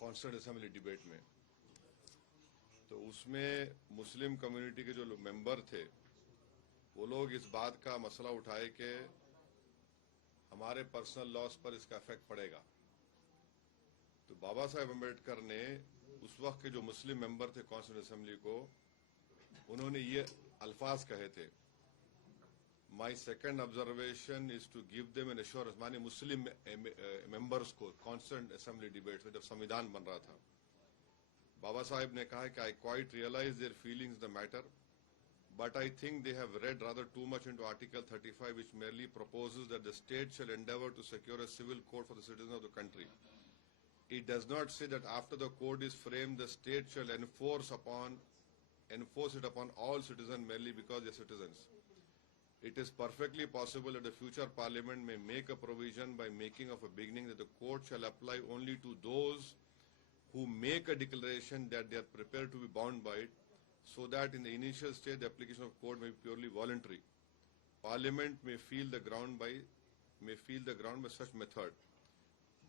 Constituent assembly debate में, तो उसमें मुस्लिम कम्युनिटी के जो मेंबर थे वो लोग इस बात का मसला उठाए कि हमारे पर्सनल लॉस पर इसका इफेक्ट पड़ेगा। तो बाबा साहेब अम्बेडकर ने उस वक्त के जो मुस्लिम मेंबर थे कॉन्स्टिट्यूंट असेंबली को, उन्होंने ये अल्फाज कहे थे, my second observation is to give them an assurance, माने मुस्लिम मेंबर्स को कॉन्स्टिट्यूंट असेंबली डिबेट में जब संविधान बन रहा था, बाबा साहेब ने कहा कि I quite realise their feelings the matter, but I think they have read rather too much into Article 35, which merely proposes that the state shall endeavor to secure a civil code for the citizens of the country. It does not say that after the code is framed, the state shall enforce it upon all citizens merely because they are citizens. It is perfectly possible that the future Parliament may make a provision by making of a beginning that the code shall apply only to those who make a declaration that they are prepared to be bound by it, so that in the initial stage the application of code may be purely voluntary. Parliament may feel the ground by such method.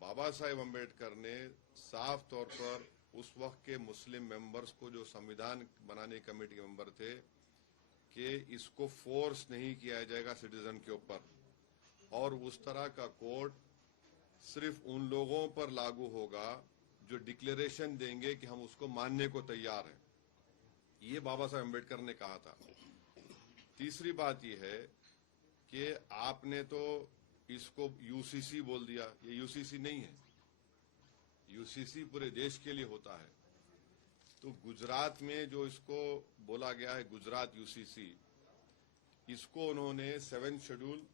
Baba Saheb Ambedkar ने साफ तौर पर उस वक्त के मुस्लिम members को, जो संविधान बनाने कमेटी के मेंबर थे, कि इसको फोर्स नहीं किया जाएगा सिटीजन के ऊपर, और उस तरह का कोड सिर्फ उन लोगों पर लागू होगा जो डिक्लेरेशन देंगे कि हम उसको मानने को तैयार हैं। ये बाबा साहेब अम्बेडकर ने कहा था। तीसरी बात यह है कि आपने तो इसको यूसीसी बोल दिया, ये यूसीसी नहीं है, यूसीसी पूरे देश के लिए होता है। तो गुजरात में जो इसको बोला गया है गुजरात यूसीसी, इसको उन्होंने 7th शेड्यूल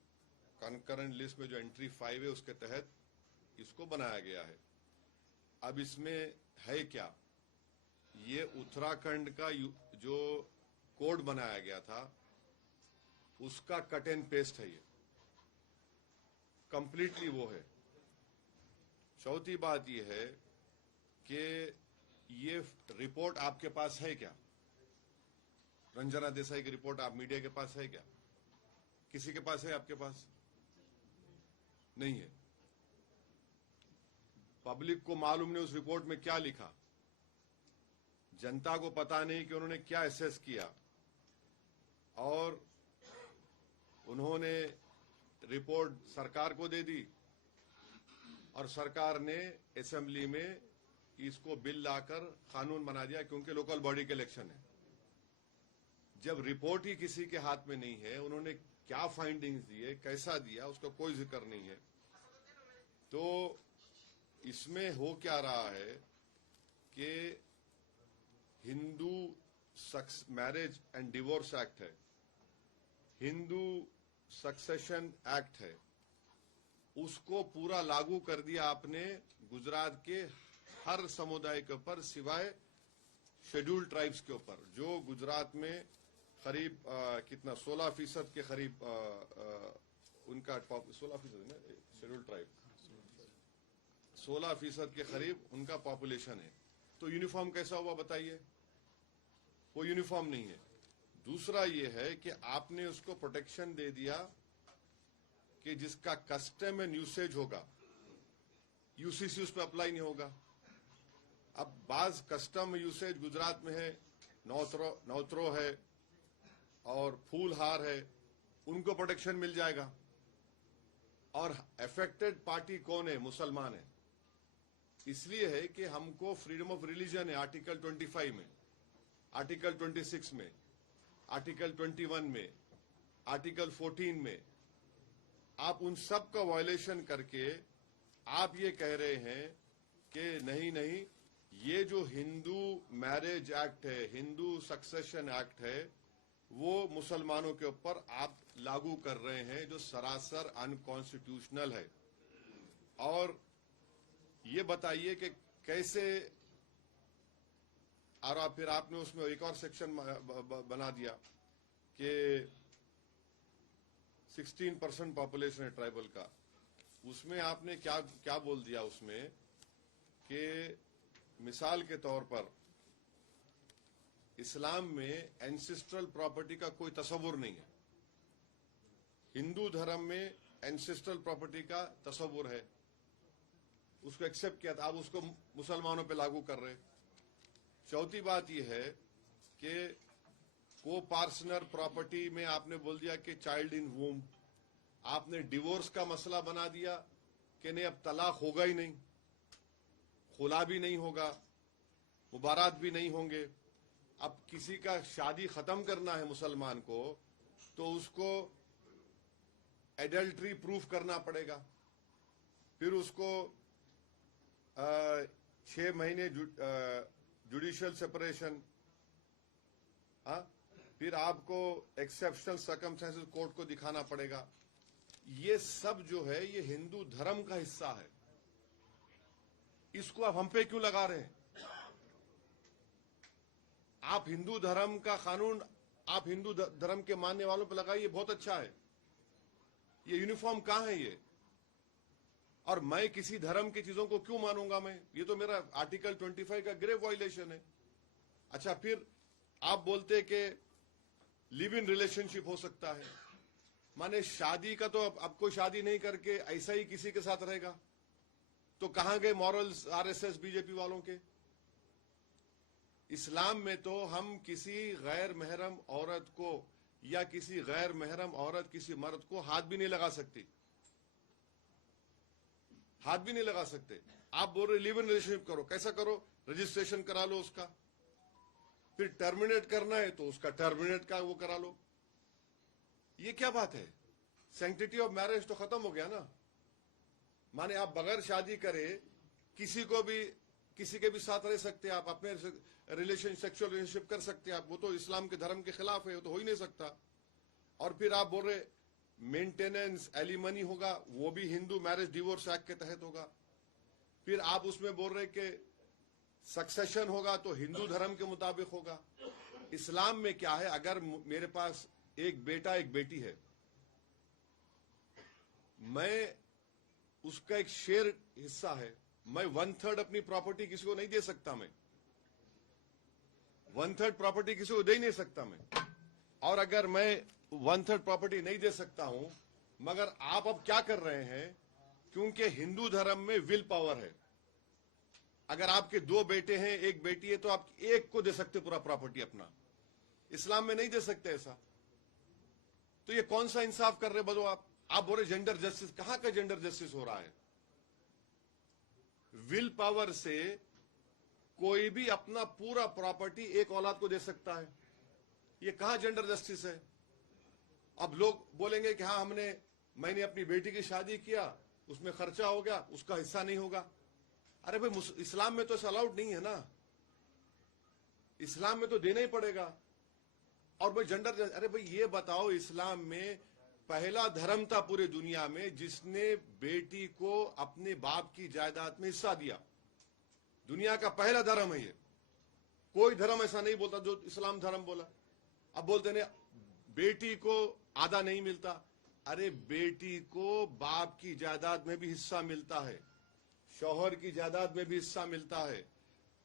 कंकरेंट लिस्ट में जो एंट्री 5 है उसके तहत इसको बनाया गया है। अब इसमें है क्या, ये उत्तराखंड का जो कोड बनाया गया था उसका कट एंड पेस्ट है, ये कंप्लीटली वो है। चौथी बात ये है कि ये रिपोर्ट आपके पास है क्या? रंजना देसाई की रिपोर्ट आप मीडिया के पास है क्या? किसी के पास है? आपके पास नहीं है। पब्लिक को मालूम नहीं उस रिपोर्ट में क्या लिखा, जनता को पता नहीं कि उन्होंने क्या एसेस किया, और उन्होंने रिपोर्ट सरकार को दे दी और सरकार ने असेंबली में इसको बिल लाकर कानून बना दिया, क्योंकि लोकल बॉडी के इलेक्शन है। जब रिपोर्ट ही किसी के हाथ में नहीं है, उन्होंने क्या फाइंडिंग्स दिए, कैसा दिया, उसका कोई जिक्र नहीं है। तो इसमें हो क्या रहा है कि Hindu marriage and divorce act है, हिंदू सक्सेशन एक्ट है, उसको पूरा लागू कर दिया आपने गुजरात के हर समुदाय के ऊपर, सिवाय शेड्यूल ट्राइब्स के ऊपर, जो गुजरात में करीब कितना 16% के करीब उनका 16% है ना, शेड्यूल ट्राइब 16% के करीब उनका पॉपुलेशन है। तो यूनिफॉर्म कैसा हुआ बताइए? वो यूनिफॉर्म नहीं है। दूसरा ये है कि आपने उसको प्रोटेक्शन दे दिया कि जिसका कस्टम एंड यूसेज होगा, यूसीसी उस पर अप्लाई नहीं होगा। अब बाज कस्टम यूसेज गुजरात में है, नौत्रो है और फूलहार है, उनको प्रोटेक्शन मिल जाएगा। और अफेक्टेड पार्टी कौन है? मुसलमान है। इसलिए है कि हमको फ्रीडम ऑफ रिलीजन है आर्टिकल 25 में, आर्टिकल 26 में, आर्टिकल 21 में, आर्टिकल 14 में। आप उन सब का वायलेशन करके आप ये कह रहे हैं कि नहीं नहीं, ये जो हिंदू मैरिज एक्ट है, हिंदू सक्सेशन एक्ट है, वो मुसलमानों के ऊपर आप लागू कर रहे हैं, जो सरासर अनकॉन्स्टिट्यूशनल है। और ये बताइए कि कैसे, और फिर आपने उसमें एक और सेक्शन बना दिया कि 16% पॉपुलेशन है ट्राइबल का। उसमें आपने क्या क्या बोल दिया उसमें कि मिसाल के तौर पर इस्लाम में एंसेस्ट्रल प्रॉपर्टी का कोई तस्वुर नहीं है, हिंदू धर्म में एंसेस्ट्रल प्रॉपर्टी का तस्वुर है। उसको एक्सेप्ट किया था, अब उसको मुसलमानों पे लागू कर रहे। चौथी बात यह है कि को पार्टनर प्रॉपर्टी में आपने बोल दिया कि चाइल्ड इन वूम, आपने डिवोर्स का मसला बना दिया कि नहीं अब तलाक होगा ही नहीं, खुला भी नहीं होगा, मुबारात भी नहीं होंगे। अब किसी का शादी खत्म करना है मुसलमान को तो उसको एडल्ट्री प्रूफ करना पड़ेगा, फिर उसको 6 महीने जुडिशियल सेपरेशन, हाँ, फिर आपको एक्सेप्शनल सर्कमस्टेंसेस कोर्ट को दिखाना पड़ेगा। ये सब जो है ये हिंदू धर्म का हिस्सा है, इसको आप हम पे क्यों लगा रहे हैं? आप हिंदू धर्म का कानून आप हिंदू धर्म के मानने वालों पे लगाइए, बहुत अच्छा है। ये यूनिफॉर्म कहां है ये? और मैं किसी धर्म की चीजों को क्यों मानूंगा? मैं, ये तो मेरा आर्टिकल 25 का ग्रेव वायलेशन है। अच्छा, फिर आप बोलते कि लिव इन रिलेशनशिप हो सकता है, माने शादी का तो अब कोई शादी नहीं करके ऐसा ही किसी के साथ रहेगा, तो कहां गए मॉरल्स आरएसएस बीजेपी वालों के? इस्लाम में तो हम किसी गैर महरम औरत को या किसी गैर महरम औरत किसी मर्द को हाथ भी नहीं लगा सकती, हाथ भी नहीं लगा सकते। आप बोल रहे लिव इन रिलेशनशिप करो, कैसा करो? रजिस्ट्रेशन करा लो उसका, फिर टर्मिनेट करना है तो उसका टर्मिनेट का वो करा लो। ये क्या बात है? सैंक्टिटी ऑफ मैरिज तो खत्म हो गया ना। माने आप बगैर शादी करे किसी को भी किसी के भी साथ रह सकते हैं, आप अपने सेक्सुअल रिलेशनशिप कर सकते हैं आप, वो तो इस्लाम के धर्म के खिलाफ है, वो तो हो ही नहीं सकता। और फिर आप बोल रहे मेंटेनेंस एलिमनी होगा, वो भी हिंदू मैरिज डिवोर्स एक्ट के तहत होगा। फिर आप उसमें बोल रहे कि सक्सेशन होगा तो हिंदू धर्म के मुताबिक होगा। इस्लाम में क्या है, अगर मेरे पास एक बेटा एक बेटी है, मैं उसका एक शेयर हिस्सा है, मैं 1/3 अपनी प्रॉपर्टी किसी को नहीं दे सकता, मैं 1/3 प्रॉपर्टी किसी को दे ही नहीं सकता मैं। और अगर मैं 1/3 प्रॉपर्टी नहीं दे सकता हूं, मगर आप अब क्या कर रहे हैं, क्योंकि हिंदू धर्म में विल पावर है, अगर आपके 2 बेटे हैं एक बेटी है तो आप एक को दे सकते पूरा प्रॉपर्टी अपना, इस्लाम में नहीं दे सकते ऐसा। तो ये कौन सा इंसाफ कर रहे बदो आप बोल रहे जेंडर जस्टिस, कहां का जेंडर जस्टिस हो रहा है? विल पावर से कोई भी अपना पूरा प्रॉपर्टी एक औलाद को दे सकता है, ये कहां जेंडर जस्टिस है? अब लोग बोलेंगे कि हाँ मैंने अपनी बेटी की शादी किया, उसमें खर्चा हो गया, उसका हिस्सा नहीं होगा। अरे भाई, इस्लाम में तो ऐसा अलाउड नहीं है ना, इस्लाम में तो देना ही पड़ेगा। और भाई जेंडर, अरे भाई ये बताओ, इस्लाम में पहला धर्म था पूरे दुनिया में जिसने बेटी को अपने बाप की जायदाद में हिस्सा दिया, दुनिया का पहला धर्म है ये। कोई धर्म ऐसा नहीं बोलता जो इस्लाम धर्म बोला। अब बोलते नहीं बेटी को आधा नहीं मिलता, अरे बेटी को बाप की जायदाद में भी हिस्सा मिलता है, शौहर की जायदाद में भी हिस्सा मिलता है,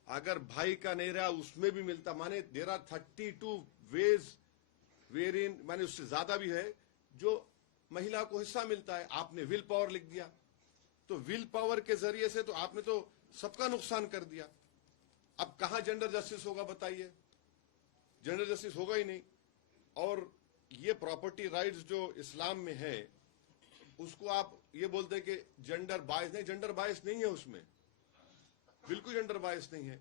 अगर भाई का नहीं रहा उसमें भी मिलता। माने देयर आर 32 वेज वेर इन, माने उससे ज्यादा भी है जो महिला को हिस्सा मिलता है। आपने विल पावर लिख दिया, तो विल पावर के जरिए से तो आपने तो सबका नुकसान कर दिया। अब कहां जेंडर जस्टिस होगा बताइए? जेंडर जस्टिस होगा ही नहीं। और ये प्रॉपर्टी राइट्स जो इस्लाम में है उसको आप ये बोलते हैं कि जेंडर बायस, नहीं, जेंडर बायस नहीं है उसमें, बिल्कुल जेंडर बायस नहीं है।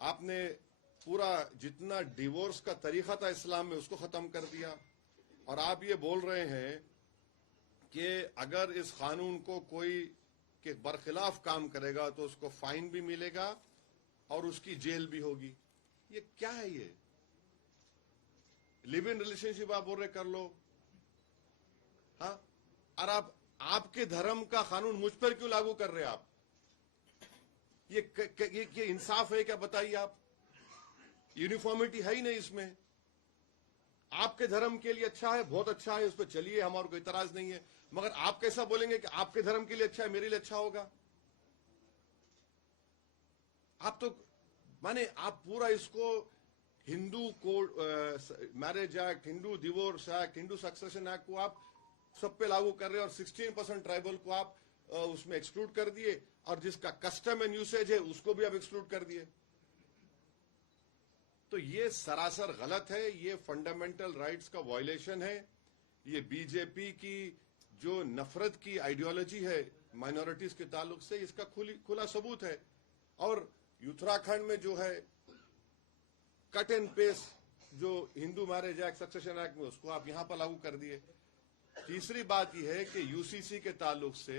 आपने पूरा जितना डिवोर्स का तरीका था इस्लाम में उसको खत्म कर दिया, और आप ये बोल रहे हैं कि अगर इस कानून को कोई के बरखिलाफ काम करेगा तो उसको फाइन भी मिलेगा और उसकी जेल भी होगी। ये क्या है ये? लिव इन रिलेशनशिप आप बोल रहे कर लो, हाँ, और आप आपके धर्म का कानून मुझ पर क्यों लागू कर रहे हैं आप? ये इंसाफ है क्या बताइए आप? यूनिफॉर्मिटी है ही नहीं इसमें। आपके धर्म के लिए अच्छा है, बहुत अच्छा है, उस पर चलिए, हमारा कोई इतराज नहीं है, मगर आप कैसा बोलेंगे कि आपके धर्म के लिए अच्छा है मेरे लिए अच्छा होगा? आप तो माने आप पूरा इसको Hindu code, marriage act, Hindu divorce act, Hindu succession act को आप सब पे लागू कर रहे हैं, और 16% ट्राइबल को आप उसमें एक्सक्लूड कर दिए, और जिसका कस्टम एंड यूसेज है उसको भी अब एक्सक्लूड कर दिए। तो ये सरासर गलत है, ये फंडामेंटल राइट्स का वायलेशन है। ये बीजेपी की जो नफरत की आइडियोलॉजी है माइनॉरिटीज के ताल्लुक से, इसका खुला सबूत है। और उत्तराखंड में जो है कट एंड पेस्ट जो Hindu marriage act, succession act में, उसको आप यहां पर लागू कर दिए। तीसरी बात यह है कि यूसीसी के ताल्लुक से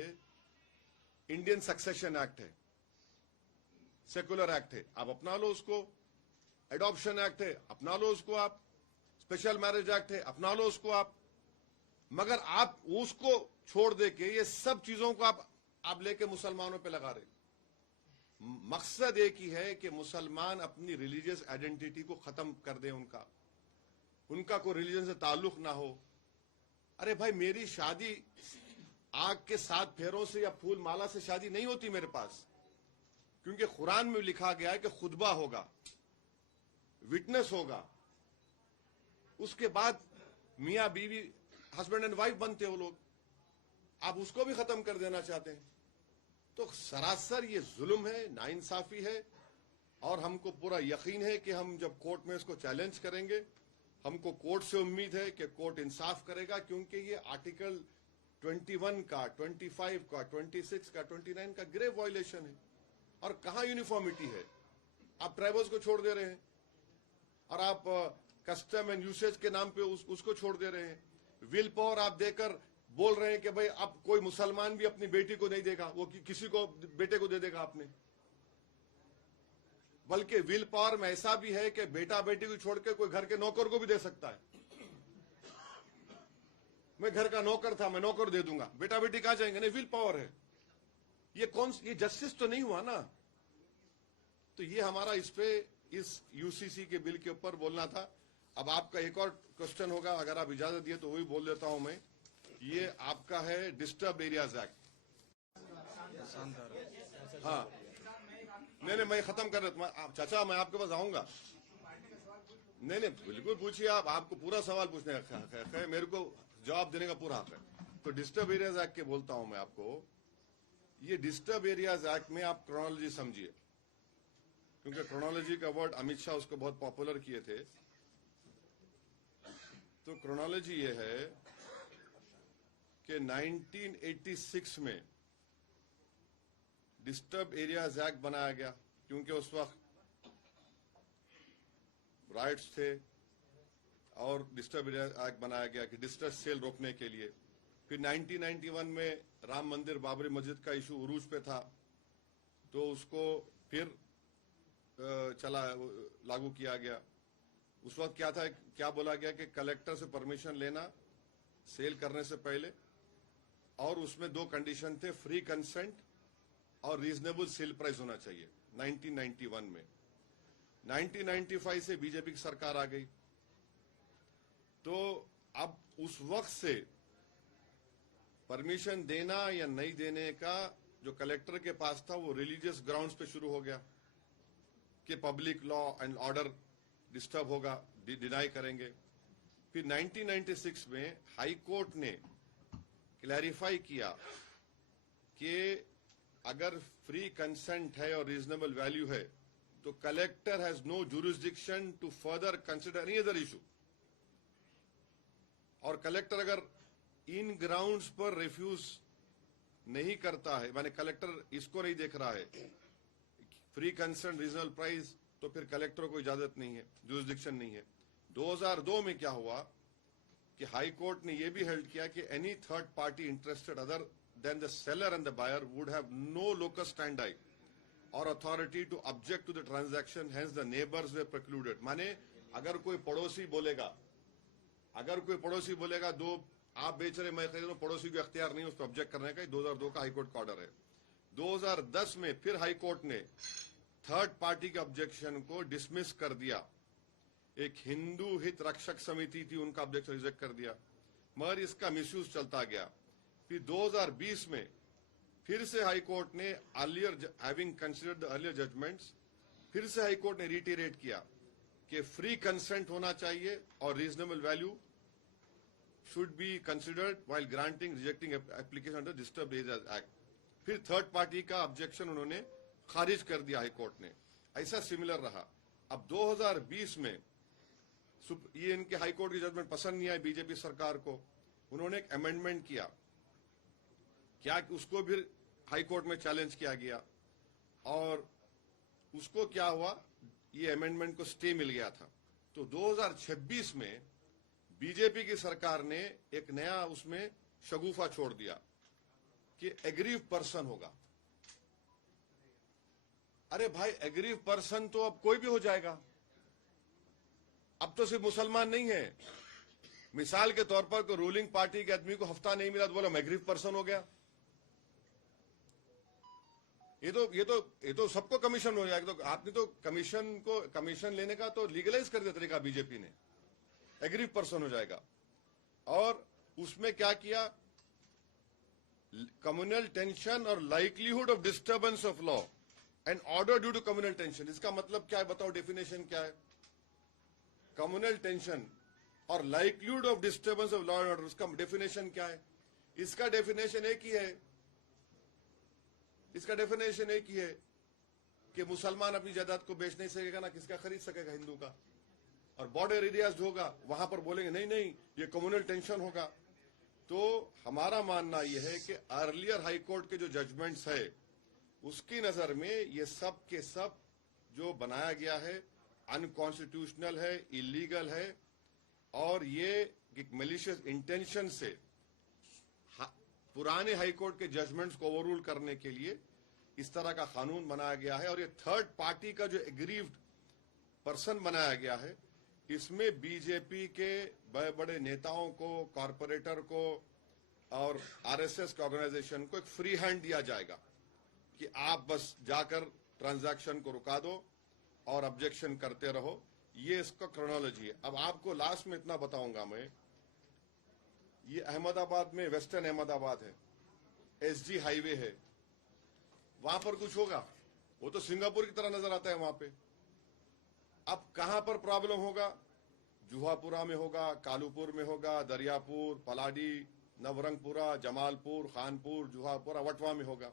इंडियन सक्सेशन एक्ट है, सेकुलर एक्ट है, आप अपना लो उसको। एडॉप्शन एक्ट है, अपना लो उसको आप। स्पेशल मैरिज एक्ट है, अपना लो उसको आप। मगर आप उसको छोड़ दे के ये सब चीजों को आप लेके मुसलमानों पे लगा रहे। मकसद एक ही है कि मुसलमान अपनी रिलीजियस आइडेंटिटी को खत्म कर दे, उनका कोई रिलीजन से ताल्लुक ना हो। अरे भाई, मेरी शादी आग के 7 फेरों से या फूल माला से शादी नहीं होती मेरे पास, क्योंकि कुरान में लिखा गया है कि खुतबा होगा, विटनेस होगा, उसके बाद मियां बीवी हस्बैंड एंड वाइफ बनते हो लोग। आप उसको भी खत्म कर देना चाहते हैं। तो सरासर ये जुल्म है, नाइंसाफी है। और हमको पूरा यकीन है कि हम जब कोर्ट में इसको चैलेंज करेंगे, हमको कोर्ट से उम्मीद है कि कोर्ट इंसाफ करेगा, क्योंकि ये आर्टिकल 21 का, 25 का, 26 का, 29 का ग्रेव वायलेशन है। और कहां यूनिफॉर्मिटी है? आप ट्राइबल्स को छोड़ दे रहे हैं, और आप कस्टम एंड यूसेज के नाम पे उसको छोड़ दे रहे हैं। विल पावर आप देकर बोल रहे हैं कि भाई अब कोई मुसलमान भी अपनी बेटी को नहीं देगा, वो किसी को बेटे को दे देगा आपने। बल्कि विल पावर में ऐसा भी है कि बेटा बेटी को छोड़ के कोई घर के नौकर को भी दे सकता है। मैं घर का नौकर था, मैं नौकर दे दूंगा, बेटा बेटी कहां जाएंगे? नहीं, विल पावर है। ये जस्टिस तो नहीं हुआ ना। तो ये हमारा इस यूसीसी के बिल के ऊपर बोलना था। अब आपका एक और क्वेश्चन होगा, अगर आप इजाजत दिए तो वही बोल देता हूं मैं। ये आपका है डिस्टर्ब एरियाज एक्ट। हाँ, नहीं, मैं खत्म कर रहा था। चाचा, मैं आपके पास आऊंगा। नहीं, बिल्कुल पूछिए आप, आपको पूरा सवाल पूछने का हक है, मेरे को जवाब देने का पूरा हक है। तो डिस्टर्ब एरियाज एक्ट के बोलता हूं मैं आपको। ये डिस्टर्ब एरियाज एक्ट में आप क्रोनोलॉजी समझिए, क्योंकि क्रोनोलॉजी का वर्ड अमित शाह उसको बहुत पॉपुलर किए थे। तो क्रोनोलॉजी ये है कि 1986 में डिस्टर्ब एरियाज एक्ट बनाया गया, क्योंकि उस वक्त राइट्स थे, और डिस्टर्ब एरियाज एक्ट बनाया गया कि डिस्ट्रेस सेल रोकने के लिए। फिर 1991 में राम मंदिर बाबरी मस्जिद का इशू उरूज पे था, तो उसको फिर लागू किया गया। उस वक्त क्या बोला गया कि कलेक्टर से परमिशन लेना सेल करने से पहले, और उसमें 2 कंडीशन थे, फ्री कंसेंट और रीजनेबल सेल प्राइस होना चाहिए। 1991 में 1995 से बीजेपी की सरकार आ गई, तो अब उस वक्त से परमिशन देना या नहीं देने का जो कलेक्टर के पास था, वो रिलीजियस ग्राउंड्स पे शुरू हो गया कि public law and order disturb होगा, डिनाई करेंगे। फिर 1996 में हाई कोर्ट ने क्लैरिफाई किया कि अगर फ्री कंसेंट है और रीजनेबल वैल्यू है, तो collector has no jurisdiction to further consider any other issue. और कलेक्टर अगर इन ग्राउंड्स पर रिफ्यूज नहीं करता है, माने कलेक्टर इसको नहीं देख रहा है फ्री कंसेंट रीजनल प्राइस, तो फिर कलेक्टर को इजाजत नहीं है, जुरिस्डिक्शन नहीं है। 2002 में क्या हुआ कि हाई कोर्ट ने यह भी हेल्ड किया कि any third party interested other than the seller and the buyer would have no लोकस स्टैंडी और authority to object to the transaction, hence the neighbours were precluded. माने अगर कोई पड़ोसी बोलेगा दो आप बेच रहे मैं खरीद रहा हूं, पड़ोसी को अख्तियार नहीं उस पर ऑब्जेक्ट करने का। 2002 का हाईकोर्ट का ऑर्डर है। 2010 में फिर हाईकोर्ट ने थर्ड पार्टी के ऑब्जेक्शन को डिसमिस कर दिया। एक हिंदू हित रक्षक समिति थी, उनका ऑब्जेक्शन रिजेक्ट कर दिया, मगर इसका मिसयूज चलता गया। फिर 2020 में फिर से हाईकोर्ट ने having considered the earlier judgments, फिर से हाईकोर्ट ने रिटेरेट किया कि फ्री कंसेंट होना चाहिए और reasonable value should be considered while granting rejecting application under Disturbed Areas Act. फिर थर्ड पार्टी का ऑब्जेक्शन उन्होंने खारिज कर दिया हाई कोर्ट ने। ऐसा सिमिलर रहा। अब 2020 में ये इनके हाई कोर्ट की जजमेंट पसंद नहीं आई बीजेपी सरकार को, उन्होंने एक अमेंडमेंट किया, क्या उसको भी हाई कोर्ट में चैलेंज किया गया और उसको क्या हुआ, ये अमेंडमेंट को स्टे मिल गया था। तो 2026 में बीजेपी की सरकार ने एक नया उसमें शगुफा छोड़ दिया कि एग्रीव पर्सन होगा। अरे भाई, एग्रीव पर्सन तो अब कोई भी हो जाएगा, अब तो सिर्फ मुसलमान नहीं है। मिसाल के तौर पर कोई रूलिंग पार्टी के आदमी को हफ्ता नहीं मिला तो बोला एग्रीव पर्सन हो गया। ये तो सबको कमीशन हो जाएगा। तो आपने तो कमीशन लेने का तो लीगलाइज कर दिया तरीका बीजेपी ने, एग्रीव पर्सन हो जाएगा। और उसमें क्या किया, कम्युनल टेंशन और livelihood of disturbance of law and order due to communal tension. इसका मतलब क्या है बताओ, डेफिनेशन क्या है? कम्युनल टेंशन और livelihood of disturbance of law and order, उसका डेफिनेशन क्या है? इसका डेफिनेशन एक ही है, इसका डेफिनेशन एक ही है कि मुसलमान अपनी जायदाद को बेच नहीं सकेगा, ना किसका खरीद सकेगा हिंदू का। और बॉर्डर एरियाज होगा वहां पर बोलेंगे नहीं नहीं ये कम्युनल टेंशन होगा। तो हमारा मानना यह है कि अर्लियर हाई कोर्ट के जो जजमेंट्स है उसकी नजर में ये सब के सब जो बनाया गया है अनकॉन्स्टिट्यूशनल है, इलीगल है और ये एक मैलिशियस इंटेंशन से पुराने हाई कोर्ट के जजमेंट्स को ओवररूल करने के लिए इस तरह का कानून बनाया गया है। और ये थर्ड पार्टी का जो एग्रीव्ड पर्सन बनाया गया है, इसमें बीजेपी के बड़े बड़े नेताओं को, कॉरपोरेटर को और आरएसएस के ऑर्गेनाइजेशन को एक फ्री हैंड दिया जाएगा कि आप बस जाकर ट्रांजैक्शन को रुका दो और ऑब्जेक्शन करते रहो। ये इसका क्रोनोलॉजी है। अब आपको लास्ट में इतना बताऊंगा मैं, ये अहमदाबाद में, वेस्टर्न अहमदाबाद है, एसजी हाईवे है, वहां पर कुछ होगा वो तो सिंगापुर की तरह नजर आता है वहां पे। अब कहां पर प्रॉब्लम होगा? जुहापुरा में होगा, कालूपुर में होगा, दरियापुर, पलाडी, नवरंगपुरा, जमालपुर, खानपुर, जुहापुरा, वटवा में होगा।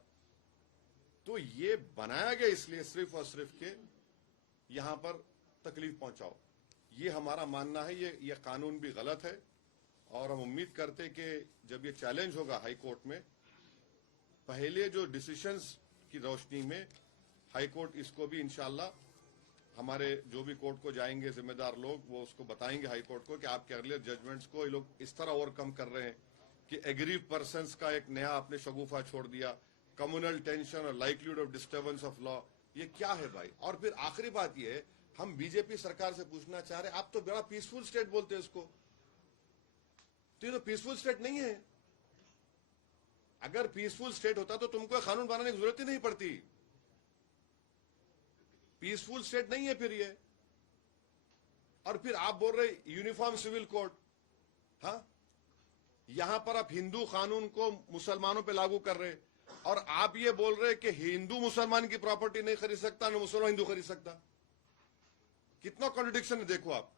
तो ये बनाया गया इसलिए सिर्फ और सिर्फ के यहां पर तकलीफ पहुंचाओ। ये हमारा मानना है, ये कानून भी गलत है। और हम उम्मीद करते कि जब ये चैलेंज होगा हाई कोर्ट में, पहले जो डिसीजंस की रोशनी में हाई कोर्ट इसको भी इंशाल्लाह हमारे जो भी कोर्ट को जाएंगे जिम्मेदार लोग, वो उसको बताएंगे हाई कोर्ट को कि आपके अर्लियर जजमेंट्स को ये लोग इस तरह ओवरकम कर रहे हैं कि एग्रीव पर्सन्स का एक नया आपने शगुफा छोड़ दिया, कम्युनल टेंशन और livelihood of disturbance of law. ये क्या है भाई? और फिर आखिरी बात ये है, हम बीजेपी सरकार से पूछना चाह रहे हैं, आप तो बड़ा पीसफुल स्टेट बोलते हैं इसको, तो ये तो पीसफुल स्टेट नहीं है। अगर पीसफुल स्टेट होता तो तुमको कानून बनाने की जरूरत ही नहीं पड़ती। पीसफुल स्टेट नहीं है फिर ये। और फिर आप बोल रहे यूनिफॉर्म सिविल कोड, हाँ, यहां पर आप हिंदू कानून को मुसलमानों पे लागू कर रहे, और आप ये बोल रहे कि हिंदू मुसलमान की प्रॉपर्टी नहीं खरीद सकता, ना मुसलमान हिंदू खरीद सकता। कितना कॉन्ट्रडिक्शन है देखो आप।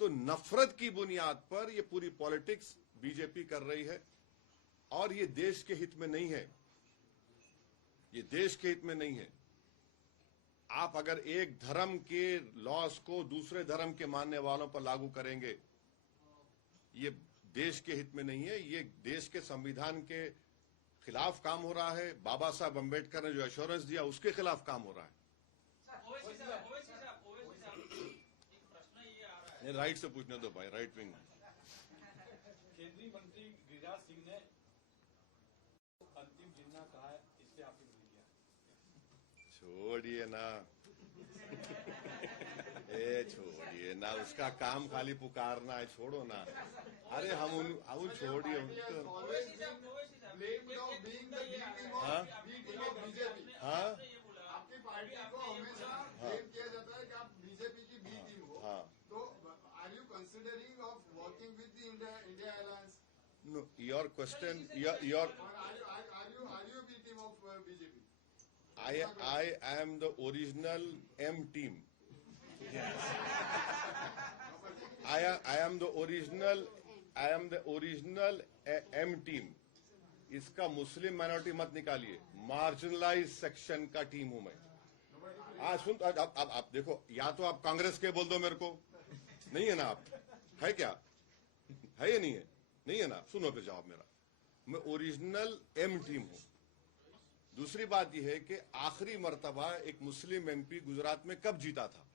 तो नफरत की बुनियाद पर ये पूरी पॉलिटिक्स बीजेपी कर रही है और ये देश के हित में नहीं है, ये देश के हित में नहीं है। आप अगर एक धर्म के लॉस को दूसरे धर्म के मानने वालों पर लागू करेंगे, ये देश के हित में नहीं है, ये देश के संविधान के खिलाफ काम हो रहा है। बाबा साहब अंबेडकर ने जो एश्योरेंस दिया उसके खिलाफ काम हो रहा है। राइट से पूछने दो भाई, राइट विंग। केंद्रीय मंत्री गिरिराज सिंह ने अंतिम जिन्ना कहा है, इससे आपने किया? छोड़िए ना ए छोड़िए ना, उसका काम खाली पुकारना है, छोड़ो ना। अरे हम छोड़िए उनको। हाँ हाँ, आपकी पार्टी को हमेशा ब्लेम किया जाता है कि आप बीजेपी की बी टीम हो। हाँ। तो are you considering of working with the India alliance? No, your question, your Are you B team of BJP? I am the original M team. Yes. I am the original M team. इसका मुस्लिम minority मत निकालिए, marginalise section का team हूं मैं। आज सुन, अब देखो, या तो आप कांग्रेस के बोल दो मेरे को, नहीं है ना आप, है क्या, है या नहीं है, नहीं है ना, सुनो फिर जवाब मेरा, मैं ओरिजिनल एम टीम हूं। दूसरी बात यह है कि आखिरी मर्तबा एक मुस्लिम एमपी गुजरात में कब जीता था?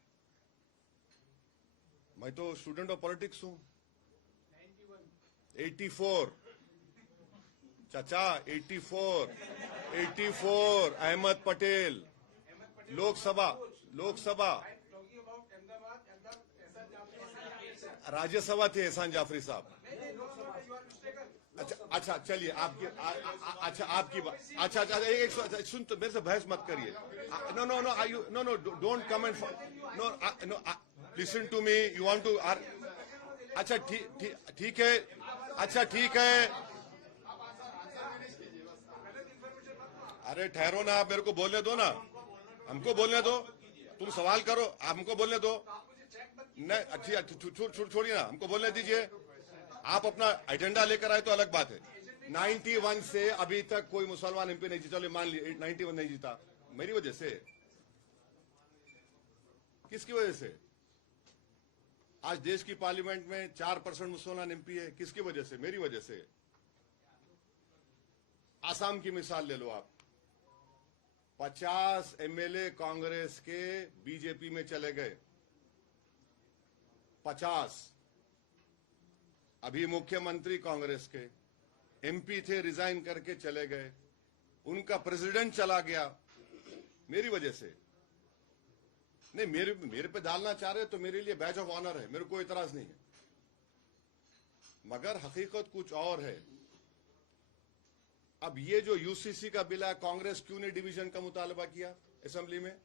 मैं तो स्टूडेंट ऑफ पॉलिटिक्स हूं। 84 चाचा, 84 अहमद पटेल, लोकसभा राज्यसभा थे एहसान जाफरी साहब। अच्छा चलिए, आपकी अच्छा आपकी बात, अच्छा एक सुन, तो मेरे से बहस मत करिए। No don't comment, no listen to me, you want to, अच्छा ठीक है, अच्छा ठीक है, अरे ठहरो ना, आप मेरे को बोलने दो ना, हमको बोलने दो, तुम सवाल करो, हमको बोलने दो, नहीं अच्छी छोड़िए ना, हमको बोलने दीजिए। आप अपना एजेंडा लेकर आए तो अलग बात है। 91 से अभी तक कोई मुसलमान एमपी नहीं जीता, चलो मान लिया 91 नहीं जीता, मेरी वजह से, किसकी वजह से? आज देश की पार्लियामेंट में 4% मुसलमान एमपी है, किसकी वजह से? मेरी वजह से। आसाम की मिसाल ले लो आप, 50 एमएलए कांग्रेस के बीजेपी में चले गए, 50। अभी मुख्यमंत्री कांग्रेस के एमपी थे, रिजाइन करके चले गए, उनका प्रेसिडेंट चला गया, मेरी वजह से। नहीं, मेरे पे डालना चाह रहे तो मेरे लिए बैज ऑफ ऑनर है, मेरे को इतराज नहीं है, मगर हकीकत कुछ और है। अब ये जो यूसीसी का बिल है, कांग्रेस क्यों ने डिवीजन का मुतालबा किया असेंबली में?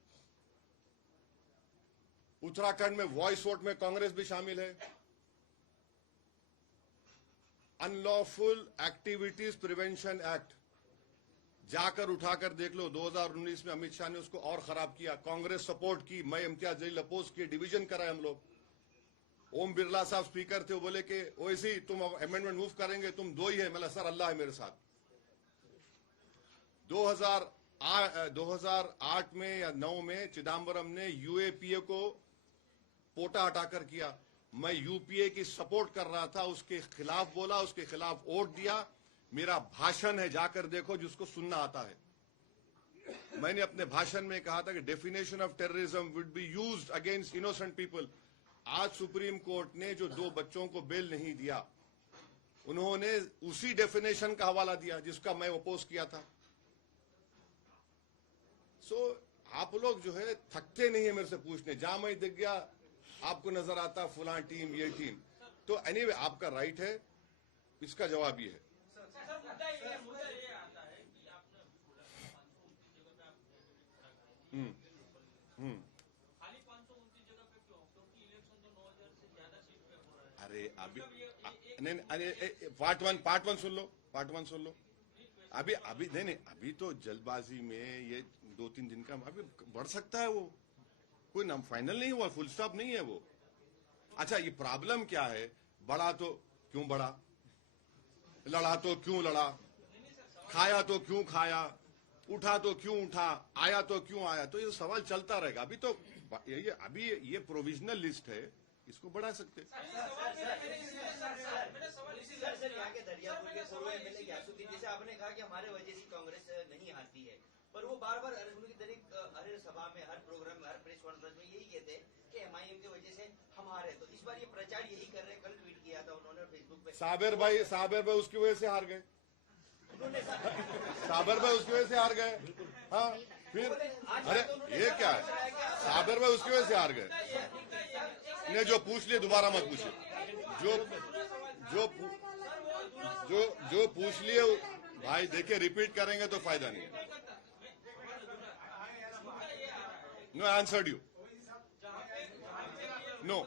उत्तराखंड में वॉइस वोट में कांग्रेस भी शामिल है। अनलॉफुल एक्टिविटीज प्रिवेंशन एक्ट जाकर उठाकर देख लो, 2019 में अमित शाह ने उसको और खराब किया, कांग्रेस सपोर्ट की, मैं इम्तियाज जलील अपोज किए, डिवीजन कराए हम लोग। ओम बिरला साहब स्पीकर थे, वो बोले कि ओवैसी तुम अमेंडमेंट मूव करेंगे, तुम दो ही है, मतलब सर अल्लाह है मेरे साथ। 2008 में या 9 में चिदम्बरम ने यूएपीए को पोटा हटाकर किया, मैं यूपीए की सपोर्ट कर रहा था, उसके खिलाफ बोला, उसके खिलाफ वोट दिया। मेरा भाषण है, जाकर देखो जिसको सुनना आता है। मैंने अपने भाषण में कहा था कि definition of terrorism would be used against innocent people. आज सुप्रीम कोर्ट ने जो 2 बच्चों को बेल नहीं दिया, उन्होंने उसी डेफिनेशन का हवाला दिया जिसका मैं अपोज किया था। आप लोग जो है थकते नहीं है मेरे से पूछने, जहां मैं दिख गया आपको नजर आता फलां टीम ये टीम, तो एनीवे आपका राइट है, इसका जवाब ये है। अरे अभी नहीं, पार्ट वन सुन लो, अभी नहीं, अभी तो जल्दबाजी में ये 2-3 दिन का अभी बढ़ सकता है, वो कोई नाम फाइनल नहीं हुआ, फुल स्टॉप नहीं है वो। अच्छा, ये प्रॉब्लम क्या है? बढ़ा तो क्यों बढ़ा, लड़ा तो क्यों लड़ा, खाया तो क्यों खाया, उठा तो क्यों उठा, आया तो क्यों आया, तो ये सवाल चलता रहेगा। अभी तो अभी ये प्रोविजनल लिस्ट है, इसको बढ़ा सकते। सर यहाँ के दरियापुर के पूर्व एमएलए ग्यासुद्दीन, जैसे आपने कहा कि हमारे वजह से कांग्रेस नहीं आती है, पर वो बार-बार हर सभा में, हर प्रोग्राम में, हर प्रेस कॉन्फ्रेंस में यही कहते हैं कि एमआईएम की वजह से हम हारे। तो इस बार ये प्रचार यही कर रहे हैं। कल ट्वीट किया था उन्होंने फेसबुक पे, साबिर भाई उसकी वजह से हार गए, साबिर भाई उसकी वजह से हार गए। हाँ, फिर अरे ये क्या है, साबिर भाई उसकी वजह से हार गए। ने जो पूछ लिए दोबारा मत पूछिए, जो पूछ लिए भाई, देखिए रिपीट करेंगे तो फायदा नहीं है। No answered you, no.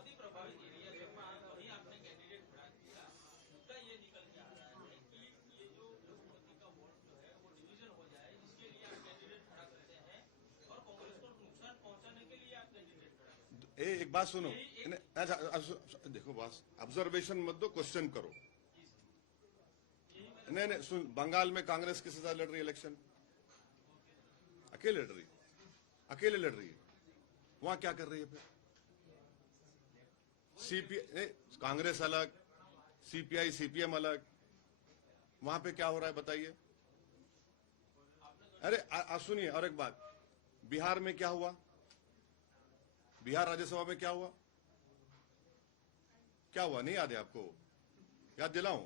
एक बात सुनो, अच्छा देखो बस ऑब्जर्वेशन मत दो, क्वेश्चन करो। नहीं सुन, बंगाल में कांग्रेस किसके साथ लड़ रही है इलेक्शन? अकेले लड़ रही है। वहां क्या कर रही है फिर? कांग्रेस अलग, सीपीआई सीपीएम अलग, वहां पे क्या हो रहा है बताइए? अरे सुनिए, और एक बात, बिहार में क्या हुआ? बिहार राज्यसभा में क्या हुआ? नहीं याद है आपको? याद दिलाऊं?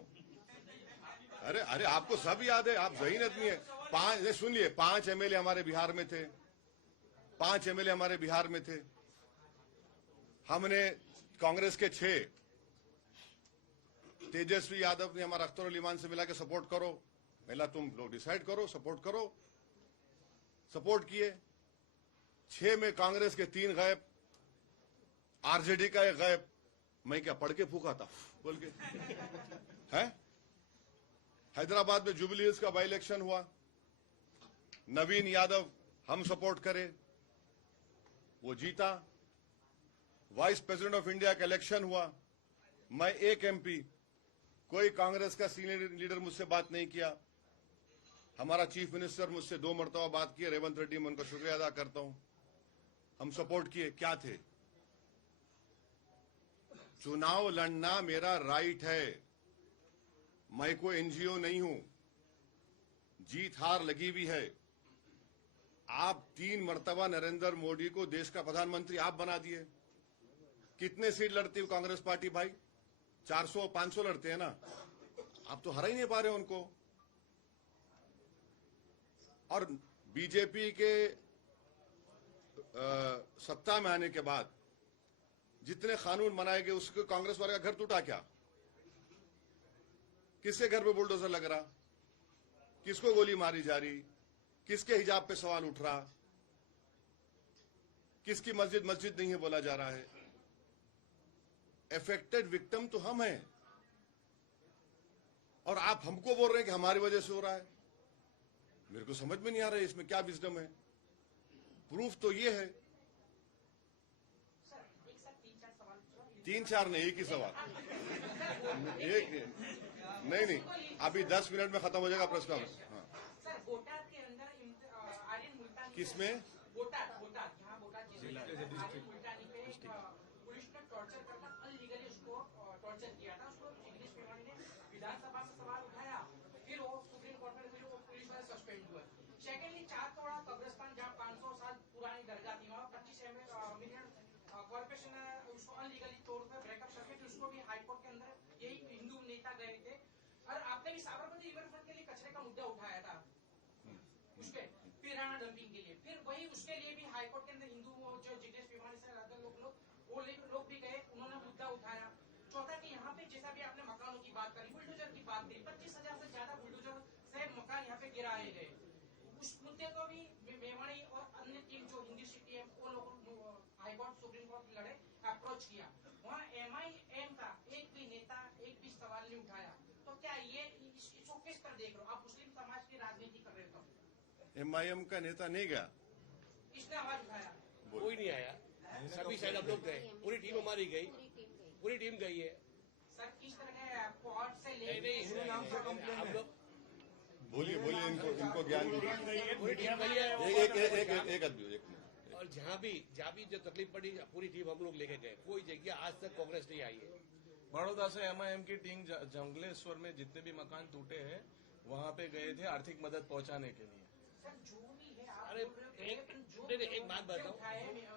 अरे आपको सब याद है, आप ज़हीन आदमी है। सुनिए, 5 एमएलए हमारे बिहार में थे, 5 एमएलए हमारे बिहार में थे। हमने कांग्रेस के 6, तेजस्वी यादव ने हमारा अख्तर उल ईमान से मिला के सपोर्ट करो, पहला तुम लोग डिसाइड करो, सपोर्ट करो, सपोर्ट किए। 6 में कांग्रेस के 3 गायब, आरजेडी का 1 गायब। मैं क्या पढ़ के फूका था बोल के है? हैदराबाद में जुबली हिल्स का बाई इलेक्शन हुआ, नवीन यादव हम सपोर्ट करे, वो जीता। वाइस प्रेसिडेंट ऑफ इंडिया का इलेक्शन हुआ, मैं 1 एमपी, कोई कांग्रेस का सीनियर लीडर मुझसे बात नहीं किया। हमारा चीफ मिनिस्टर मुझसे 2 मरतबा बात किए, रेवंत रेड्डी, मैं उनका शुक्रिया अदा करता हूं। हम सपोर्ट किए, क्या थे? चुनाव लड़ना मेरा राइट है, मैं कोई एनजीओ नहीं हूं, जीत हार लगी हुई है। आप 3 मरतबा नरेंद्र मोदी को देश का प्रधानमंत्री आप बना दिए। कितने सीट लड़ती है कांग्रेस पार्टी भाई? 400-500 लड़ते हैं ना, आप तो हरा ही नहीं पा रहे उनको। और बीजेपी के सत्ता में आने के बाद जितने कानून बनाए गए, उसके कांग्रेस वाले का घर टूटा क्या? किसके घर पे बुलडोजर लग रहा? किसको गोली मारी जा रही? किसके हिजाब पे सवाल उठ रहा? किसकी मस्जिद नहीं है बोला जा रहा है? अफेक्टेड विक्टिम तो हम हैं, और आप हमको बोल रहे हैं कि हमारी वजह से हो रहा है। मेरे को समझ में नहीं आ रहा है इसमें क्या विजडम है। प्रूफ तो ये है। 3-4 नहीं, एक ही सवाल, एक नहीं, अभी 10 मिनट में खत्म हो जाएगा प्रश्न। हाँ, किसमें? पुलिस ने टॉर्चर करना अनलीगली उसको टॉर्चर किया था। उसको जिग्नेश मेवाणी ने विधानसभा में सवाल उठाया, फिर वो सुप्रीम कोर्ट में, फिर वो पुलिस वाले सस्पेंड हुए। सेकेंडली 4 तोड़ा कब्रिस्तान, जहाँ 500 साल पुरानी दरगाह थी, वहाँ 25 मिलियन कॉर्पोरेशन ने उसको अनलीगली तोड़ कर ब्रेकअप करके, फिर उसको भी हाईकोर्ट के अंदर यही हिंदू नेता गए थे। और आपने भी साबरमती रिवर फ्रंट के लिए कचरे का मुद्दा उठाया था, उसके पिराना डंपिंग के लिए, फिर वही उसके लिए भी हाईकोर्ट के अंदर हिंदू जो जिग्नेश मेवाणी से ज्यादा लोग भी गए, उन्होंने मुद्दा उठाया। चौथा कि यहाँ पे जैसा भी आपने मकानों की बात करी, बुलडोजर की बात करी, 25,000 से ज्यादा बुलडोजर से मकान यहाँ पे गिराए गए। उस मुद्दे को भी मेवाणी और अन्य टीम जो हिंदी सीपीएम, वो लोग हाईकोर्ट सुप्रीम कोर्ट लड़े, अप्रोच किया। वहाँ एमआईएम का एक भी नेता एक भी सवाल नहीं उठाया। तो क्या ये इसको किस तरह देख रहे हो आप? मुस्लिम समाज की राजनीति कर रहे हो तो? एमआईएम का नेता नहीं गया, किसने आवाज उठाया? कोई नहीं आया, सभी शायद हम लोग गए, पूरी टीम हमारी गई, पूरी टीम गई है। सर किस तरह के कोर्ट से ले नहीं, हम लोग बोलिए, इनको ज्ञान दीजिए। पूरी टीम गई है। एक आदमी, और जहाँ भी जो तकलीफ पड़ी, पूरी टीम हम लोग लेके गए। कोई जगह आज तक कांग्रेस नहीं आई है। बड़ौदा से एमआईएम की टीम जंगलेश्वर में जितने भी मकान टूटे हैं, वहाँ पे गए थे आर्थिक मदद पहुँचाने के लिए। सर जो भी है, आप अरे एक बात बताओ,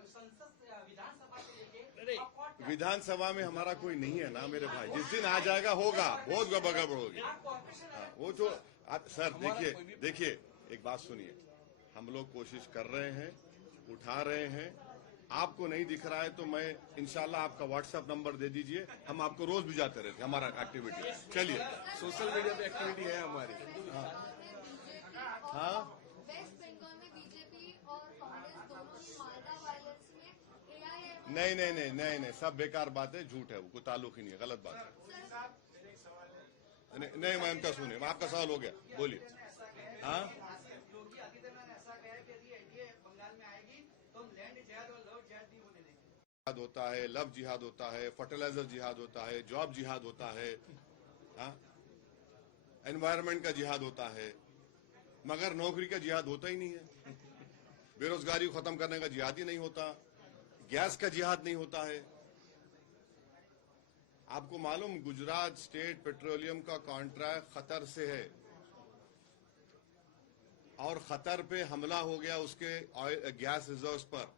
संसद विधानसभा से लेके विधानसभा में हमारा कोई नहीं है ना मेरे भाई। जिस दिन आ जाएगा होगा, बहुत गड़बड़ होगी। वो तो सर देखिए, एक बात सुनिए, हम लोग कोशिश कर रहे हैं, उठा रहे हैं। आपको नहीं दिख रहा है तो मैं इंशाल्लाह आपका व्हाट्सएप नंबर दे दीजिए, हम आपको रोज भिजाते रहते हैं हमारा एक्टिविटी। चलिए, सोशल मीडिया पे एक्टिविटी है हमारी। हाँ, वेस्ट बंगाल में बीजेपी और कांग्रेस दोनों ही मालदा वायलेंस में एआईएम नहीं, सब बेकार बात है, झूठ है, वो कोई ताल्लुक ही नहीं है, गलत बात है। नहीं मैम का सुनिए, आपका सवाल हो गया, बोलिए। हाँ, योगी आदित्यनाथ ने ऐसा कहा कि यदि एनडीए बंगाल में आएगी तो हम लैंड जिहाद और लव जिहाद नहीं होने देंगे। जिहाद होता है, लव जिहाद होता है, फर्टिलाइजर जिहाद होता है, जॉब जिहाद होता है। हाँ, एनवायरनमेंट का जिहाद होता है, मगर नौकरी का जिहाद होता ही नहीं है। बेरोजगारी को खत्म करने का जिहाद ही नहीं होता, गैस का जिहाद नहीं होता है। आपको मालूम, गुजरात स्टेट पेट्रोलियम का कॉन्ट्रैक्ट कतर से है और कतर पे हमला हो गया उसके ऑयल गैस रिजर्व्स पर,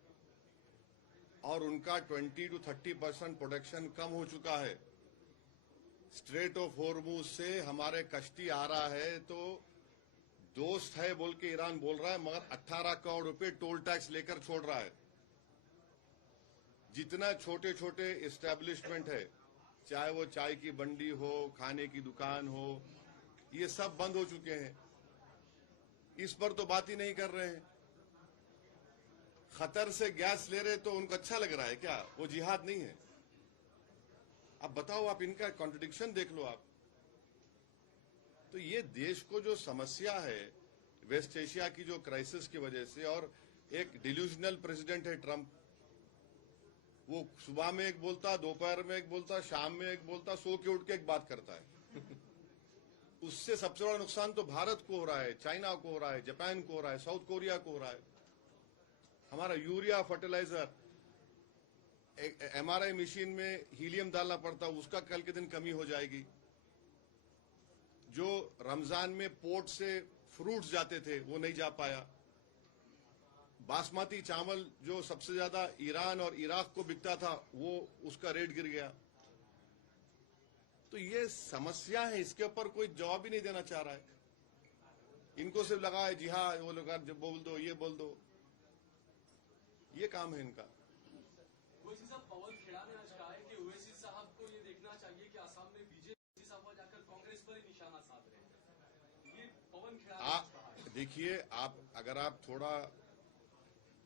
और उनका 20 to 30% प्रोडक्शन कम हो चुका है। स्ट्रेट ऑफ हॉर्मुज से हमारे कश्ती आ रहा है तो दोस्त है बोल के ईरान बोल रहा है, मगर 18 करोड़ रुपए टोल टैक्स लेकर छोड़ रहा है। जितना छोटे छोटे एस्टेब्लिशमेंट है, चाहे वो चाय की बंडी हो, खाने की दुकान हो, ये सब बंद हो चुके हैं। इस पर तो बात ही नहीं कर रहे हैं। खतर से गैस ले रहे तो उनको अच्छा लग रहा है क्या? वो जिहाद नहीं है। अब बताओ, आप इनका कॉन्ट्रडिक्शन देख लो आप। तो ये देश को जो समस्या है वेस्ट एशिया की जो क्राइसिस की वजह से, और एक डिल्यूजनल प्रेसिडेंट है ट्रंप, वो सुबह में एक बोलता, दोपहर में एक बोलता, शाम में एक बोलता, सो के उठ के एक बात करता है। उससे सबसे बड़ा नुकसान तो भारत को हो रहा है, चाइना को हो रहा है, जापान को हो रहा है, साउथ कोरिया को हो रहा है। हमारा यूरिया फर्टिलाइजर, एमआरआई मशीन में हीलियम डालना पड़ता, उसका कल के दिन कमी हो जाएगी। जो रमजान में पोर्ट से फ्रूट्स जाते थे वो नहीं जा पाया। बासमती चावल जो सबसे ज्यादा ईरान और इराक को बिकता था, वो उसका रेट गिर गया। तो ये समस्या है, इसके ऊपर कोई जवाब ही नहीं देना चाह रहा है। इनको सिर्फ लगा है जी हाँ, वो लोग बोल दो, ये बोल दो, ये काम है इनका। ओवैसी साहब, पवन खेड़ा ने आज कहा है कि ओवैसी साहब को ये देखना चाहिए कि असम में बीजेपी साहब जाकर कांग्रेस पर ही निशाना साध रहे हैं। ये पवन खेड़ा ने आज कहा है। देखिए, अगर आप थोड़ा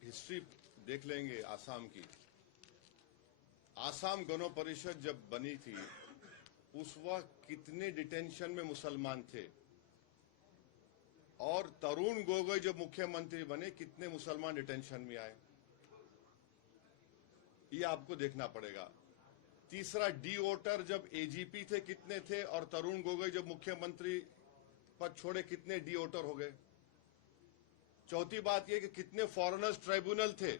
हिस्ट्री देख लेंगे आसाम की, आसाम गण परिषद जब बनी थी उस वक्त कितने डिटेंशन में मुसलमान थे, और तरुण गोगोई जब मुख्यमंत्री बने कितने मुसलमान डिटेंशन में आए, ये आपको देखना पड़ेगा। तीसरा, डी वोटर जब एजीपी थे कितने थे, और तरुण गोगोई जब मुख्यमंत्री पद छोड़े कितने डी वोटर हो गए। चौथी बात यह कि कितने फॉरेनर्स ट्राइब्यूनल थे।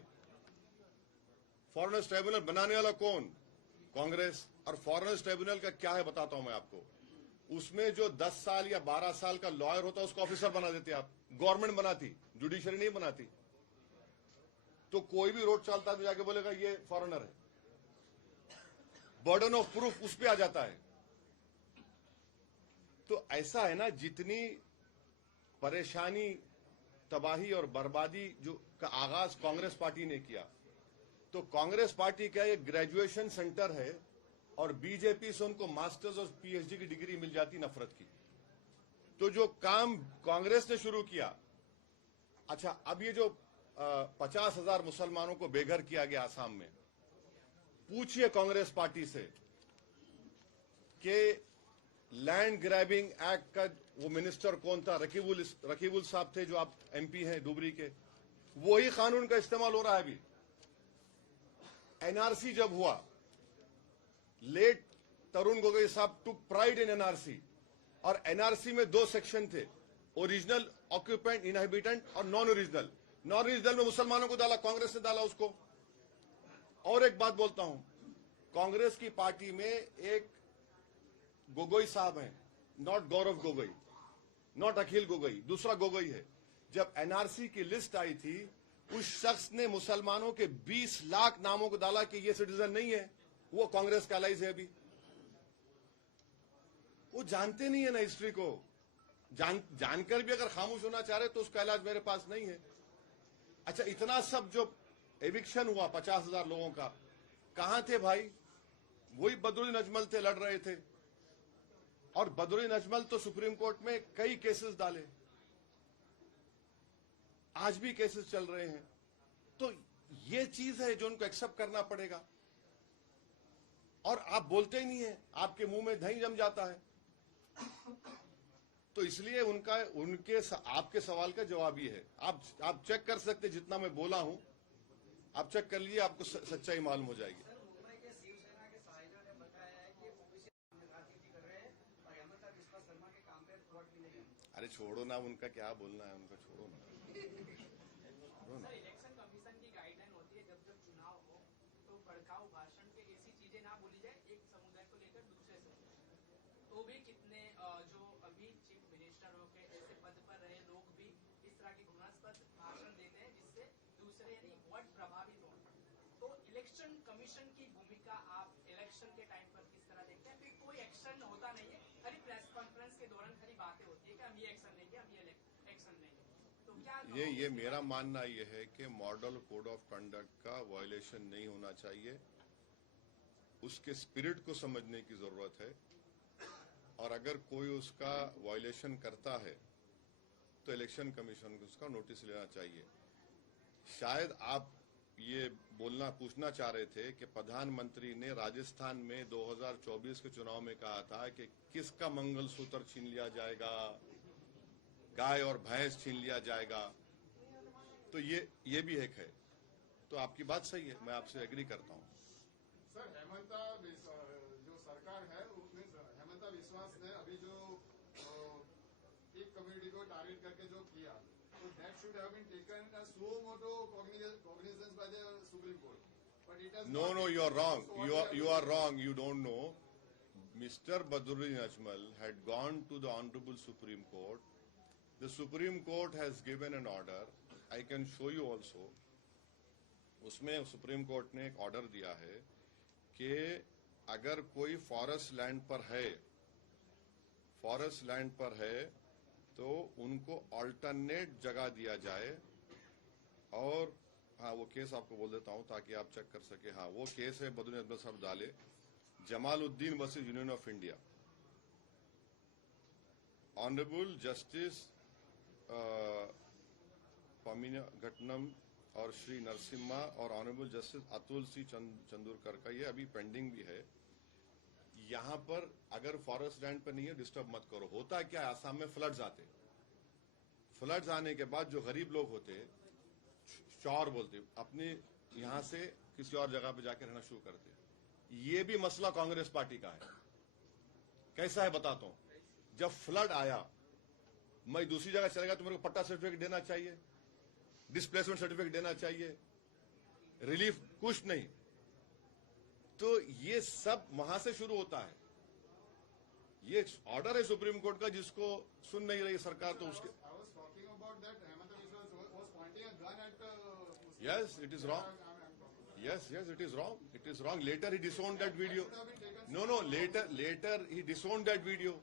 फॉरेनर्स ट्राइब्यूनल बनाने वाला कौन? कांग्रेस। और फॉरेनर्स ट्राइब्यूनल का क्या है बताता हूं मैं आपको। उसमें जो 10 साल या 12 साल का लॉयर होता उसको ऑफिसर बना देते आप। गवर्नमेंट बनाती, जुडिशरी नहीं बनाती। तो कोई भी रोड चलता तो जाके बोलेगा ये फॉरेनर है। बर्डन ऑफ प्रूफ उस पर आ जाता है। तो ऐसा है ना, जितनी परेशानी, तबाही और बर्बादी जो का आगाज कांग्रेस पार्टी ने किया, तो कांग्रेस पार्टी का एक ग्रेजुएशन सेंटर है और बीजेपी से उनको मास्टर्स और पीएचडी की डिग्री मिल जाती नफरत की। तो जो काम कांग्रेस ने शुरू किया, अच्छा अब ये जो 50,000 मुसलमानों को बेघर किया गया आसाम में, पूछिए कांग्रेस पार्टी से कि लैंड ग्रैबिंग एक्ट का वो मिनिस्टर कौन था? रकीबुल साहब थे, जो आप एमपी हैं डुबरी के। वही कानून का इस्तेमाल हो रहा है अभी। एनआरसी जब हुआ, लेट तरुण गोगोई साहब टुक प्राइड इन एनआरसी, और एनआरसी में 2 सेक्शन थे, ओरिजिनल ऑक्यूपेंट इनहेबिटेंट और नॉन ओरिजिनल। नॉन ओरिजिनल में मुसलमानों को डाला, कांग्रेस ने डाला उसको। और एक बात बोलता हूं, कांग्रेस की पार्टी में एक गोगोई साहब हैं, नॉट गौरव गोगोई, नॉट अखिल गोगोई, दूसरा गोगोई है। जब एनआरसी की लिस्ट आई थी, उस शख्स ने मुसलमानों के 20 लाख नामों को डाला कि ये सिटीजन नहीं है, वो कांग्रेस का एलाइज है अभी। वो जानते नहीं है ना हिस्ट्री को। जानकर भी अगर खामोश होना चाह रहे तो उसका इलाज मेरे पास नहीं है। अच्छा, इतना सब जो एविक्शन हुआ 50,000 लोगों का, कहां थे भाई? वही बदरुद्दीन अजमल थे, लड़ रहे थे। और बदरुद्दीन अजमल तो सुप्रीम कोर्ट में कई केसेस डाले, आज भी केसेस चल रहे हैं। तो ये चीज है जो उनको एक्सेप्ट करना पड़ेगा। और आप बोलते ही नहीं है, आपके मुंह में दही जम जाता है। तो इसलिए आपके सवाल का जवाब ये है। आप चेक कर सकते, जितना मैं बोला हूं आप चेक कर लीजिए, आपको सच्चाई मालूम हो जाएगी। सर, मुंबई के शिवसेना के साहिलों ने बताया है कि ओबीसी राजनीति कर रहे हैं और हेमंत बिस्वा शर्मा के काम पे अरे छोड़ो ना, उनका क्या बोलना है, उनका छोड़ो ना। सर, इलेक्शन कमीशन की गाइडलाइन होती है जब जब चुनाव हो तो भड़काऊ भाषण पे ऐसी चीजें ना बोली जाए एक समुदाय को लेकर दूसरे समुदाय। तो भी कितने जो अभी चीफ मिनिस्टर हो के ऐसे पद पर रहे लोग भी इस तरह के घृणास्पद भाषण देते हैं जिससे दूसरे यानी वर्ड प्रभावित हो। तो इलेक्शन कमीशन की भूमिका आप इलेक्शन के टाइम पर किस तरह देखते हैं? फिर कोई एक्शन होता नहीं है, खाली प्रेस कॉन्फ्रेंस के दौरान खाली बातें होती है कि हम ये एक्शन लेंगे, हम ये एक्शन लेंगे। तो क्या ये मेरा मानना ये है कि मॉडल कोड ऑफ कंडक्ट का वायलेशन नहीं होना चाहिए। उसके स्पिरिट को समझने की जरूरत है, और अगर कोई उसका वायलेशन करता है तो इलेक्शन कमीशन को उसका नोटिस लेना चाहिए। शायद आप ये पूछना चाह रहे थे कि प्रधानमंत्री ने राजस्थान में 2024 के चुनाव में कहा था कि किसका मंगलसूत्र छीन लिया जाएगा, गाय और भैंस छीन लिया जाएगा। तो ये भी एक है। तो आपकी बात सही है, मैं आपसे एग्री करता हूं। सर, जो सरकार है उसमें हेमंता विश्वास ने अभी जो एक कम्युनिटी को टारगेट करके जो किया, तो that should have been taken as suo motu cognizance by the supreme court, but it has No, you are wrong. You are wrong. You don't know. Mr. Badruddin Ajmal had gone to the Honorable Supreme Court. The Supreme Court has given an order. I can show you also. उसमें supreme court ने एक order दिया है कि अगर कोई forest land पर है तो उनको अल्टरनेट जगह दिया जाए। और हाँ, वो केस आपको बोल देता हूं ताकि आप चेक कर सके। हाँ, वो केस है बदरुद्दीन अजमल साहब डाले, Jamaluddin versus union of India. Honourable justice Pamina Ghatanam और श्री नरसिम्हा और honourable justice Atul C Chandurkar का ये अभी पेंडिंग भी है। यहां पर अगर फॉरेस्ट लैंड पर नहीं है, डिस्टर्ब मत करो। होता क्या है, आसाम में फ्लड्स आते, फ्लड्स आने के बाद जो गरीब लोग होते चौर बोलते, अपने यहां से किसी और जगह पे जाकर रहना शुरू करते। ये भी मसला कांग्रेस पार्टी का है। कैसा है बताता हूं। जब फ्लड आया, मैं दूसरी जगह चलेगा तो मेरे को पट्टा सर्टिफिकेट देना चाहिए, डिस्प्लेसमेंट सर्टिफिकेट देना चाहिए, रिलीफ कुछ नहीं। तो ये सब वहां से शुरू होता है। ये ऑर्डर है सुप्रीम कोर्ट का जिसको सुन नहीं रही सरकार, तो उसके Yes, it is wrong. Yes, it is wrong. It is wrong. Later he disowned that video. No, later he disowned that video.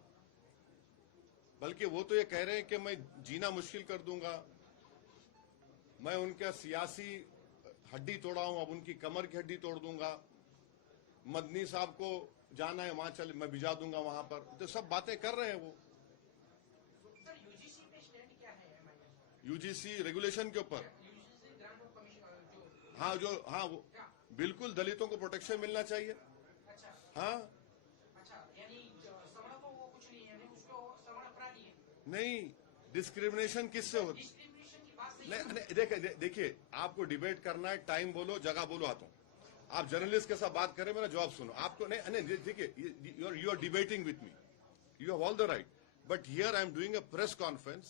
बल्कि वो तो ये कह रहे हैं कि मैं जीना मुश्किल कर दूंगा, मैं उनका सियासी हड्डी तोड़ा हूं, अब उनकी कमर की हड्डी तोड़ दूंगा, मदनी साहब को जाना है वहां चले, मैं भिजा दूंगा वहां पर। तो सब बातें कर रहे हैं वो। सर, यूजीसी पे स्टैंड क्या है? यूजीसी रेगुलेशन के ऊपर, हाँ वो बिल्कुल दलितों को प्रोटेक्शन मिलना चाहिए। अच्छा, हाँ, यानी सवर्ण को वो कुछ नहीं है, यानी उसको सवर्ण अपराधी है। नहीं, डिस्क्रिमिनेशन किससे होती? डिस्क्रिमिनेशन की बात सही नहीं, देखिए आपको डिबेट करना है, टाइम बोलो, जगह बोलो, आता हूं। आप जर्नलिस्ट के साथ बात करें, मेरा जवाब सुनो। आपको नहीं देखिए, you are debating with me, you have all the right, but here I am doing a press conference,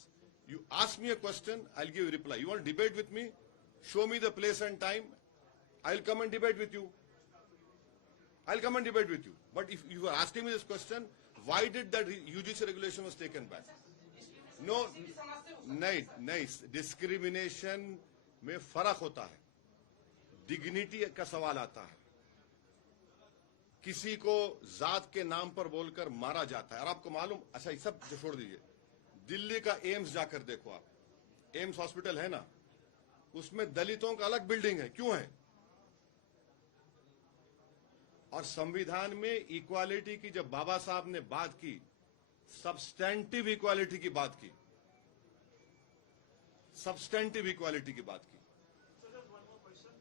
you ask me a question, I will give reply. You want debate with me, show me the place and time, I'll come and debate with you. But if you are asking me this question, why did that UGC regulation was taken back? No, नहीं, discrimination में फर्क होता है, dignity का सवाल आता है। किसी को जात के नाम पर बोलकर मारा जाता है। और आपको मालूम, अच्छा ये सब छोड़ दीजिए, दिल्ली का एम्स जाकर देखो आप, एम्स हॉस्पिटल है ना, उसमें दलितों का अलग बिल्डिंग है। क्यों है? और संविधान में इक्वालिटी की जब बाबा साहब ने बात की, सब्सटेंटिव इक्वालिटी की बात की, सब्सटेंटिव इक्वालिटी की बात की।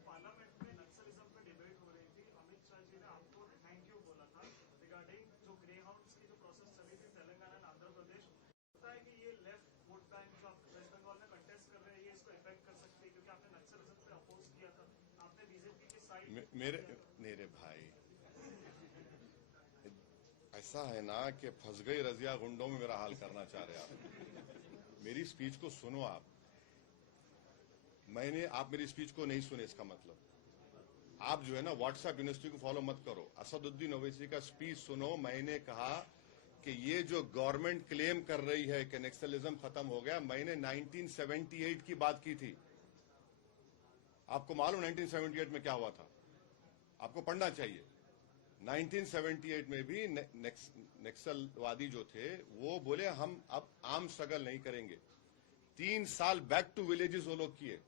पार्लियामेंट में नक्सलिज्म पे डिबेट हो रही थी, अमित शाह जी ने आपको थैंक यू बोला था रिगार्डिंग जो ग्रे हाउंड्स की जो प्रोसेस चली थी तेलंगाना और आंध्र प्रदेश। लगता है कि ये लेफ्ट वोट बैंक जो आप वेस्ट बंगाल में कंटेस्ट कर रहे हैं, ये इसको इफेक्ट कर सकती है, क्योंकि आपने नक्सलिज्म पे अपोज किया था, आपने बीजेपी के साइड मेरे भाई, I ऐसा है ना कि फंस गई रजिया गुंडों में मेरा हाल करना चाह रहे आप। मेरी स्पीच को सुनो आप। आप मेरी स्पीच को नहीं सुने, इसका मतलब आप जो है ना व्हाट्सएप यूनिवर्सिटी को फॉलो मत करो। असदुद्दीन ओवैसी का स्पीच सुनो। मैंने कहा कि ये जो गवर्नमेंट क्लेम कर रही है कि नक्सलिज्म खत्म हो गया, मैंने 1978 की बात की थी। आपको मालूम 1978 में क्या हुआ था? आपको पढ़ना चाहिए। 1978 में भी नक्सलवादी जो थे वो बोले हम अब आर्म स्ट्रगल नहीं करेंगे। 3 साल बैक टू विलेजेस वो लोग किए,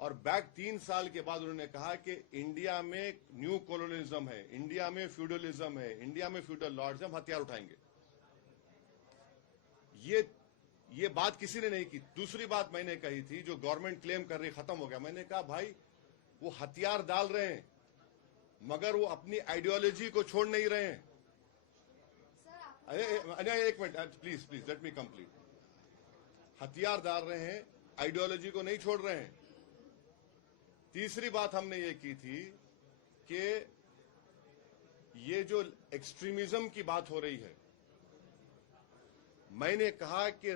और बैक 3 साल के बाद उन्होंने कहा कि इंडिया में न्यू कॉलोनिज्म है, इंडिया में फ्यूडलिज्म है, इंडिया में फ्यूडल लॉर्ड्स, हम हथियार उठाएंगे। ये बात किसी ने नहीं की। दूसरी बात मैंने कही थी, जो गवर्नमेंट क्लेम कर रही खत्म हो गया, मैंने कहा भाई वो हथियार डाल रहे हैं मगर वो अपनी आइडियोलॉजी को छोड़ नहीं रहे हैं। अरे एक minute please let me complete. हथियार डाल रहे हैं, आइडियोलॉजी को नहीं छोड़ रहे हैं। तीसरी बात हमने ये की थी कि ये जो एक्सट्रीमिज्म की बात हो रही है, मैंने कहा कि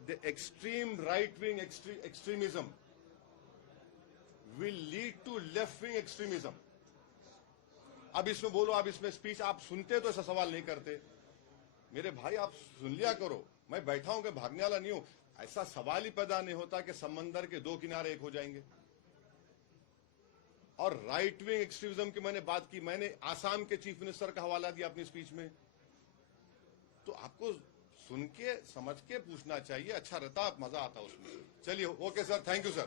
the extreme right wing extremism will lead to left wing extremism. अब इसमें बोलो, अब इसमें स्पीच आप सुनते तो ऐसा सवाल नहीं करते। मेरे भाई आप सुन लिया करो। मैं बैठा हूं कि भागने वाला नहीं हूं। ऐसा सवाल ही पैदा नहीं होता कि समंदर के 2 किनारे एक हो जाएंगे। और राइट विंग एक्सट्रीमिज्म की मैंने बात की, मैंने आसाम के चीफ मिनिस्टर का हवाला दिया अपनी स्पीच में। तो आपको सुन के समझ के पूछना चाहिए, अच्छा रहता, मजा आता उसमें। चलिए, okay sir, thank you sir.